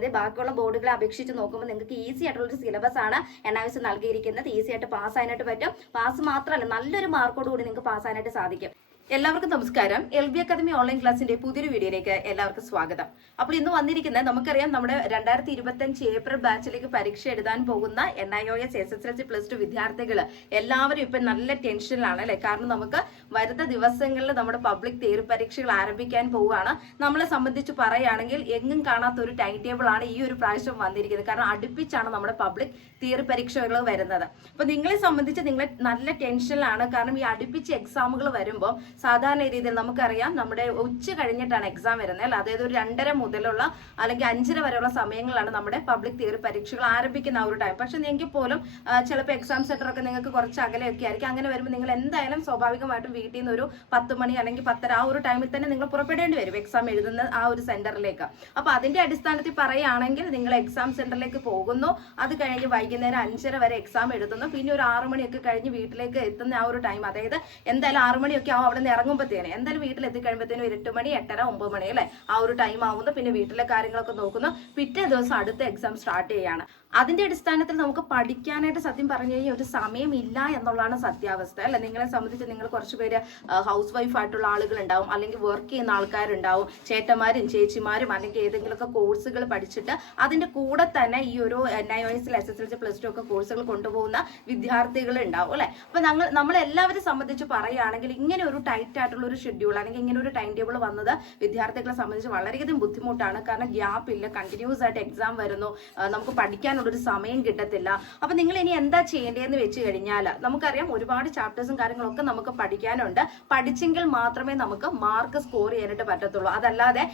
അതെ ബാക്കിയുള്ള ബോർഡുകളെ അപേക്ഷിച്ച് നോക്കുമ്പോൾ നിങ്ങൾക്ക് ഈസി ആയിട്ടുള്ളൊരു സിലബസ് ആണ് എൻ എസ് നൽകിയിരിക്കുന്നത്. ഈസി ആയിട്ട് പാസ് ആകാനായിട്ട് പറ്റും. പാസ് മാത്രമല്ല നല്ലൊരു മാർക്കോട് കൂടി നിങ്ങൾക്ക് പാസ് ആകാനായിട്ട് സാധിക്കും. എല്ലാവർക്കും നമസ്കാരം. എൽ ബി അക്കാദമി ഓൺലൈൻ ക്ലാസിന്റെ പുതിയൊരു വീഡിയോയിലേക്ക് എല്ലാവർക്കും സ്വാഗതം. അപ്പോൾ ഇന്ന് വന്നിരിക്കുന്നത് നമുക്കറിയാം നമ്മുടെ രണ്ടായിരത്തി ഇരുപത്തഞ്ച് ഏപ്രിൽ ബാച്ചിലേക്ക് പരീക്ഷ എഴുതാൻ പോകുന്ന N I O S S S L C plus two വിദ്യാർത്ഥികൾ എല്ലാവരും ഇപ്പൊ നല്ല ടെൻഷനിലാണ് അല്ലേ? കാരണം നമുക്ക് വരുന്ന ദിവസങ്ങളിൽ നമ്മുടെ പബ്ലിക് തിയറി പരീക്ഷകൾ ആരംഭിക്കാൻ പോവുകയാണ്. നമ്മളെ സംബന്ധിച്ച് പറയുകയാണെങ്കിൽ എങ്ങും കാണാത്ത ഒരു ടൈം ടേബിൾ ആണ് ഈ ഒരു പ്രാവശ്യം വന്നിരിക്കുന്നത്. കാരണം അടുപ്പിച്ചാണ് നമ്മുടെ പബ്ലിക് തിയറി പരീക്ഷകൾ വരുന്നത്. അപ്പോൾ നിങ്ങളെ സംബന്ധിച്ച് നിങ്ങൾ നല്ല ടെൻഷനിലാണ്. കാരണം ഈ അടുപ്പിച്ച് എക്സാമുകൾ വരുമ്പോൾ സാധാരണ രീതിയിൽ നമുക്കറിയാം നമ്മുടെ ഉച്ച കഴിഞ്ഞിട്ടാണ് എക്സാം വരുന്നത് അല്ല? അതായത് ഒരു രണ്ടര മുതലുള്ള അല്ലെങ്കിൽ അഞ്ചര വരെയുള്ള സമയങ്ങളാണ് നമ്മുടെ പബ്ലിക് തിയറി പരീക്ഷകൾ ആരംഭിക്കുന്ന ആ ഒരു ടൈം പക്ഷെ എങ്കിൽ പോലും ചിലപ്പോൾ എക്സാം സെന്റർ ഒക്കെ നിങ്ങൾക്ക് കുറച്ച് അകലെയൊക്കെ ആയിരിക്കും. അങ്ങനെ വരുമ്പോൾ നിങ്ങൾ എന്തായാലും സ്വാഭാവികമായിട്ടും വീട്ടിൽ നിന്ന് ഒരു പത്ത് മണി അല്ലെങ്കിൽ പത്തര ആ ഒരു ടൈമിൽ തന്നെ നിങ്ങൾ പുറപ്പെടേണ്ടി വരും എക്സാം എഴുതുന്ന ആ ഒരു സെന്ററിലേക്ക് അപ്പൊ അതിന്റെ അടിസ്ഥാനത്തിൽ പറയുകയാണെങ്കിൽ നിങ്ങൾ എക്സാം സെന്ററിലേക്ക് പോകുന്നു. അത് കഴിഞ്ഞ് വൈകുന്നേരം അഞ്ചര വരെ എക്സാം എഴുതുന്നു. പിന്നെ ഒരു ആറു മണിയൊക്കെ കഴിഞ്ഞ് വീട്ടിലേക്ക് എത്തുന്ന ആ ഒരു ടൈം അതായത് എന്തായാലും ആറു മണിയൊക്കെ ആവും. അവിടെ നിന്ന് ഇറങ്ങുമ്പോഴത്തേനെ എന്തായാലും വീട്ടിൽ എത്തിക്കഴിയുമ്പോഴത്തേനും എട്ട് മണി എട്ടര ഒമ്പത് മണി അല്ലേ? ആ ഒരു ടൈം ആവുന്നു. പിന്നെ വീട്ടിലെ കാര്യങ്ങളൊക്കെ നോക്കുന്നു. പിറ്റേ ദിവസം അടുത്ത എക്സാം സ്റ്റാർട്ട് ചെയ്യാണ്. അതിന്റെ അടിസ്ഥാനത്തിൽ നമുക്ക് പഠിക്കാനായിട്ട് സത്യം പറഞ്ഞു കഴിഞ്ഞാൽ ഒരു സമയമില്ല എന്നുള്ളതാണ് സത്യാവസ്ഥ. അല്ലെ നിങ്ങളെ സംബന്ധിച്ച് നിങ്ങൾ കുറച്ച് പേര് ഹൗസ് വൈഫ് ആയിട്ടുള്ള ആളുകൾ ഉണ്ടാവും അല്ലെങ്കിൽ വർക്ക് ചെയ്യുന്ന ആൾക്കാരുണ്ടാവും ചേട്ടന്മാരും ചേച്ചിമാരും അല്ലെങ്കിൽ ഏതെങ്കിലുമൊക്കെ കോഴ്സുകൾ പഠിച്ചിട്ട് അതിന്റെ കൂടെ തന്നെ ഈ ഒരു N I S S L C plus two ഒക്കെ കോഴ്സുകൾ കൊണ്ടുപോകുന്ന വിദ്യാർത്ഥികൾ ഉണ്ടാവും അല്ലെ? അപ്പൊ ഞങ്ങൾ നമ്മളെല്ലാവരെ സംബന്ധിച്ച് പറയുകയാണെങ്കിൽ ഇങ്ങനെ ഒരു ടൈറ്റ് ആയിട്ടുള്ള ഒരു ഷെഡ്യൂൾ അല്ലെങ്കിൽ ഇങ്ങനെ ഒരു ടൈം ടേബിൾ വന്നത് വിദ്യാർത്ഥികളെ സംബന്ധിച്ച് വളരെയധികം ബുദ്ധിമുട്ടാണ്. കാരണം ഗ്യാപ്പ് ഇല്ല കണ്ടിന്യൂസ് ആയിട്ട് എക്സാം വരുന്നു നമുക്ക് നമുക്ക് പഠിക്കാനുള്ളൊരു സമയം കിട്ടത്തില്ല. അപ്പൊ നിങ്ങൾ ഇനി എന്താ ചെയ്യേണ്ടതെന്ന് വെച്ച് കഴിഞ്ഞാൽ നമുക്കറിയാം ഒരുപാട് ചാപ്റ്റേഴ്സും കാര്യങ്ങളൊക്കെ നമുക്ക് പഠിക്കാനുണ്ട്. പഠിച്ചെങ്കിൽ മാത്രമേ നമുക്ക് മാർക്ക് സ്കോർ ചെയ്യാനായിട്ട് പറ്റത്തുള്ളൂ. അതല്ലാതെ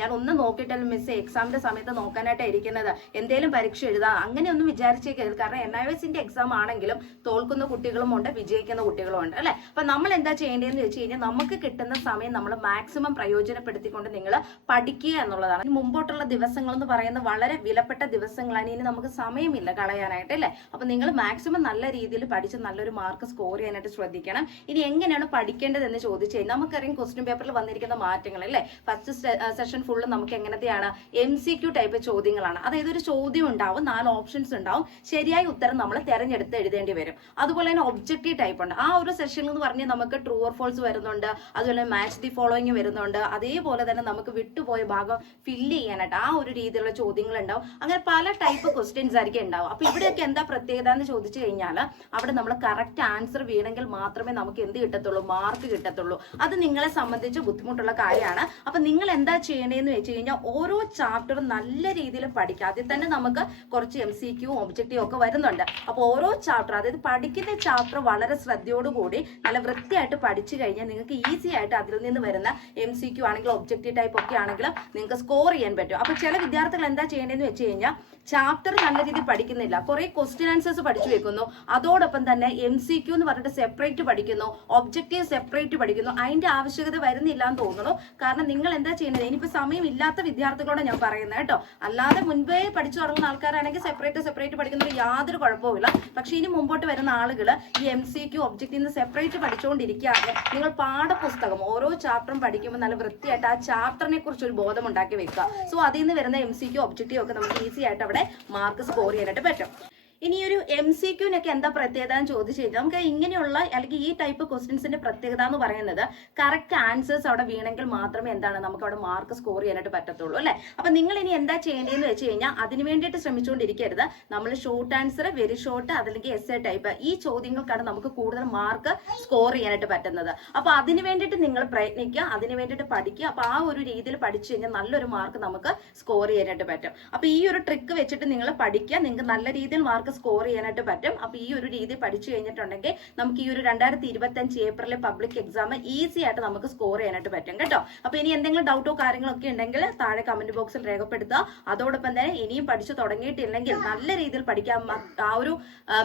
ഞാൻ ഒന്ന് നോക്കിയിട്ടല്ല മിസ് എക്സാമിന്റെ സമയത്ത് നോക്കാനായിട്ട് ഇരിക്കുന്നത്. എന്തേലും പരീക്ഷ എഴുതാം അങ്ങനെയൊന്നും വിചാരിച്ചേക്കരുത് കാരണം എൻ ഐ എസിന്റെ എക്സാം ആണെങ്കിലും തോൽക്കുന്ന കുട്ടികളും ഉണ്ട് വിജയിക്കുന്ന കുട്ടികളും ഉണ്ട് അല്ലെ? അപ്പൊ നമ്മൾ എന്താ ചെയ്യേണ്ടതെന്ന് വെച്ച് കഴിഞ്ഞാൽ നമുക്ക് കിട്ടുന്ന സമയം നമ്മൾ മാക്സിമം പ്രയോജനപ്പെടുത്തിക്കൊണ്ട് നിങ്ങൾ പഠിക്കുക എന്നുള്ളതാണ്. മുമ്പോട്ടുള്ള ദിവസങ്ങൾ എന്ന് പറയുന്നത് വളരെ വിലപ്പെട്ട ദിവസങ്ങളാണ് ഇനി നമുക്ക് സമയമില്ല കളയാനായിട്ട് അല്ലേ? അപ്പൊ നിങ്ങൾ മാക്സിമം നല്ല രീതിയിൽ പഠിച്ച് നല്ലൊരു മാർക്ക് സ്കോർ ചെയ്യാനായിട്ട് ശ്രദ്ധിക്കണം. ഇനി എങ്ങനെയാണ് പഠിക്കേണ്ടതെന്ന് ചോദിച്ചു കഴിഞ്ഞാൽ നമുക്കറിയാം ക്വസ്റ്റ്യൻ പേപ്പറിൽ വന്നിരിക്കുന്ന മാറ്റങ്ങൾ അല്ലേ? ഫസ്റ്റ് സെഷൻ ഫുള്ള് നമുക്ക് എങ്ങനത്തെയാണ്? എം സി ക്യു ടൈപ്പ് ചോദ്യങ്ങളാണ്. അതായത് ഒരു ചോദ്യം ഉണ്ടാവും നാല് ഓപ്ഷൻസ് ഉണ്ടാവും. ശരിയായ ഉത്തരം നമ്മൾ തെരഞ്ഞെടുത്ത് എഴുതേണ്ടി വരും. അതുപോലെ തന്നെ ഒബ്ജക്റ്റീവ് ടൈപ്പ് ഉണ്ട്. ആ ഒരു സെഷനിൽ എന്ന് പറഞ്ഞാൽ നമുക്ക് ട്രൂ ഓർ ഫോൾസ് വരുന്നുണ്ട്. അതുപോലെ മാച്ച് ദി ഫോളോയിങ് വരുന്നുണ്ട്. അതേപോലെ തന്നെ നമുക്ക് വിട്ടുപോയ ഭാഗം ഫില്ല് ചെയ്യാനായിട്ട് ആ ഒരു രീതിയിലുള്ള ചോദ്യങ്ങൾ ഉണ്ടാവും. അങ്ങനെ പല ടൈപ്പ് ക്വസ്റ്റ്യൻസ് ആയിരിക്കും ഉണ്ടാവും അപ്പൊ ഇവിടെയൊക്കെ എന്താ പ്രത്യേകത എന്ന് ചോദിച്ചു കഴിഞ്ഞാൽ അവിടെ നമ്മൾ കറക്റ്റ് ആൻസർ വീണെങ്കിൽ മാത്രമേ നമുക്ക് എന്ത് കിട്ടത്തുള്ളൂ? മാർക്ക് കിട്ടത്തുള്ളൂ. അത് നിങ്ങളെ സംബന്ധിച്ച് ബുദ്ധിമുട്ടുള്ള കാര്യമാണ്. അപ്പൊ നിങ്ങൾ എന്താ ചെയ്യേണ്ടതെന്ന് വെച്ച് കഴിഞ്ഞാൽ ഓരോ ചാപ്റ്ററും നല്ല രീതിയിൽ പഠിക്കുക. അതിൽ തന്നെ നമുക്ക് കുറച്ച് എം സി ക്യൂ ഒബ്ജക്റ്റീവ് ഒക്കെ വരുന്നുണ്ട്. അപ്പൊ ഓരോ ചാപ്റ്റർ അതായത് പഠിക്കുന്ന ചാപ്റ്റർ വളരെ ശ്രദ്ധയോടുകൂടി നല്ല വൃത്തിയായിട്ട് പഠിച്ചു കഴിഞ്ഞാൽ നിങ്ങൾക്ക് ഈസി ആയിട്ട് അതിൽ നിന്ന് വരുന്ന എം സി ക്യൂ ആണെങ്കിലും ഒബ്ജക്റ്റീവ് ടൈപ്പ് ഒക്കെ ആണെങ്കിലും നിങ്ങൾക്ക് സ്കോർ ചെയ്യാൻ പറ്റും. അപ്പൊ ചില വിദ്യാർത്ഥികൾ എന്താ ചെയ്യേണ്ടതെന്ന് വെച്ച് കഴിഞ്ഞാൽ ചാപ്റ്റർ നല്ല രീതിയിൽ പഠിക്കുന്നില്ല. കുറെ ക്വസ്റ്റ്യൻ ആൻസേഴ്സ് പഠിച്ചു വെക്കുന്നു. അതോടൊപ്പം തന്നെ എം സി ക്യൂ എന്ന് പറഞ്ഞിട്ട് സെപ്പറേറ്റ് പഠിക്കുന്നു. ഒബ്ജക്റ്റീവ് സെപ്പറേറ്റ് പഠിക്കുന്നു. അതിന്റെ ആവശ്യകത വരുന്നില്ല എന്ന് തോന്നുന്നു. കാരണം നിങ്ങൾ എന്താ ചെയ്യുന്നത്? ഇനിയിപ്പോ സമയം ഇല്ലാത്ത വിദ്യാർത്ഥികളോട് ഞാൻ പറയുന്നത് കേട്ടോ. അല്ലാതെ മുൻപേ പഠിച്ചു തുടങ്ങുന്ന ആൾക്കാരാണെങ്കിൽ സെപ്പറേറ്റ് സെപ്പറേറ്റ് പഠിക്കുന്നത് യാതൊരു കുഴപ്പമില്ല പക്ഷേ ഇനി മുമ്പോട്ട് വരുന്ന ആളുകൾ ഈ M C Q objective separate പഠിച്ചുകൊണ്ടിരിക്കാതെ നിങ്ങൾ പാഠപുസ്തകം ഓരോ ചാപ്റ്ററും പഠിക്കുമ്പോൾ നല്ല വൃത്തിയായിട്ട് ആ ചാപ്റ്ററിനെ കുറിച്ച് ഒരു ബോധം ഉണ്ടാക്കി വെക്കുക. സോ അതിൽ നിന്ന് വരുന്ന എം സി ക്യൂ ഒബ്ജക്റ്റീവ് ഒക്കെ നമുക്ക് ഈസി ആയിട്ട് അവിടെ മാർക്ക് സ്കോർ ചെയ്യാനായിട്ട് പറ്റും. ഇനി ഒരു എം സി ക്യൂനൊക്കെ എന്താ പ്രത്യേകത എന്ന് ചോദിച്ചു കഴിഞ്ഞാൽ നമുക്ക് ഇങ്ങനെയുള്ള അല്ലെങ്കിൽ ഈ ടൈപ്പ് ക്വസ്റ്റ്യൻസിന്റെ പ്രത്യേകത എന്ന് പറയുന്നത് കറക്റ്റ് ആൻസേഴ്സ് അവിടെ വീണെങ്കിൽ മാത്രമേ എന്താണ് നമുക്ക് അവിടെ മാർക്ക് സ്കോർ ചെയ്യാനായിട്ട് പറ്റത്തുള്ളൂ അല്ലെ? അപ്പൊ നിങ്ങൾ ഇനി എന്താ ചെയ്യേണ്ടതെന്ന് വെച്ച് കഴിഞ്ഞാൽ അതിന് വേണ്ടിയിട്ട് ശ്രമിച്ചുകൊണ്ടിരിക്കരുത്. നമ്മൾ ഷോർട്ട് ആൻസർ വെരി ഷോർട്ട് അതല്ലെങ്കിൽ എസ് എ ടൈപ്പ് ഈ ചോദ്യങ്ങൾക്കാണ് നമുക്ക് കൂടുതൽ മാർക്ക് സ്കോർ ചെയ്യാനായിട്ട് പറ്റുന്നത്. അപ്പൊ അതിന് വേണ്ടിയിട്ട് നിങ്ങൾ പ്രയത്നിക്കുക അതിന് വേണ്ടിയിട്ട് പഠിക്കുക. അപ്പൊ ആ ഒരു രീതിയിൽ പഠിച്ചു കഴിഞ്ഞാൽ നല്ലൊരു മാർക്ക് നമുക്ക് സ്കോർ ചെയ്യാനായിട്ട് പറ്റും. അപ്പൊ ഈ ഒരു ട്രിക്ക് വെച്ചിട്ട് നിങ്ങൾ പഠിക്കുക. നിങ്ങൾക്ക് നല്ല രീതിയിൽ മാർക്ക് സ്കോർ ചെയ്യാനായിട്ട് പറ്റും. അപ്പൊ ഈ ഒരു രീതി പഠിച്ചു കഴിഞ്ഞിട്ടുണ്ടെങ്കിൽ നമുക്ക് ഈ ഒരു രണ്ടായിരത്തി ഇരുപത്തി അഞ്ച് ഏപ്രിലെ പബ്ലിക് എക്സാം ഈസി ആയിട്ട് നമുക്ക് സ്കോർ ചെയ്യാനായിട്ട് പറ്റും കേട്ടോ. അപ്പൊ ഇനി എന്തെങ്കിലും ഡൗട്ടോ കാര്യങ്ങളോ ഒക്കെ ഉണ്ടെങ്കിൽ താഴെ കമന്റ് ബോക്സിൽ രേഖപ്പെടുത്തുക. അതോടൊപ്പം തന്നെ ഇനിയും പഠിച്ചു തുടങ്ങിയിട്ടില്ലെങ്കിൽ നല്ല രീതിയിൽ പഠിക്കാൻ ആ ഒരു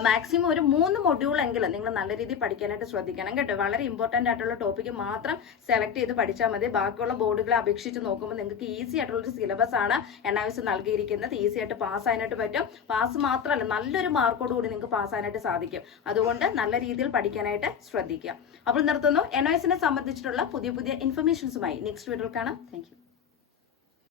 മാക്സിമം ഒരു മൂന്ന് മൊഡ്യൂൾ എങ്കിലും നിങ്ങൾ നല്ല രീതിയിൽ പഠിക്കാനായിട്ട് ശ്രദ്ധിക്കണം കേട്ടോ. വളരെ ഇമ്പോർട്ടന്റ് ആയിട്ടുള്ള ടോപ്പിക് മാത്രം സെലക്ട് ചെയ്ത് പഠിച്ചാൽ മതി. ബാക്കിയുള്ള ബോർഡുകളെ അപേക്ഷിച്ച് നോക്കുമ്പോൾ നിങ്ങൾക്ക് ഈസി ആയിട്ടുള്ള ഒരു സിലബസ് ആണ് എൻ ഐ എസ് നൽകിയിരിക്കുന്നത്. ഈസി ആയിട്ട് പാസ് ആയിട്ട് പറ്റും. പാസ് മാത്രമല്ല നല്ലൊരു മാർക്കോട് കൂടി നിങ്ങൾക്ക് പാസ് ആകാനായിട്ട് സാധിക്കും. അതുകൊണ്ട് നല്ല രീതിയിൽ പഠിക്കാനായിട്ട് ശ്രദ്ധിക്കുക. അപ്പോൾ നിർത്തുന്നു. എൻ ഒ എസിനെ സംബന്ധിച്ചിട്ടുള്ള പുതിയ പുതിയ ഇൻഫർമേഷൻസുമായി നെക്സ്റ്റ് വീഡിയോയിൽ കാണാം. താങ്ക്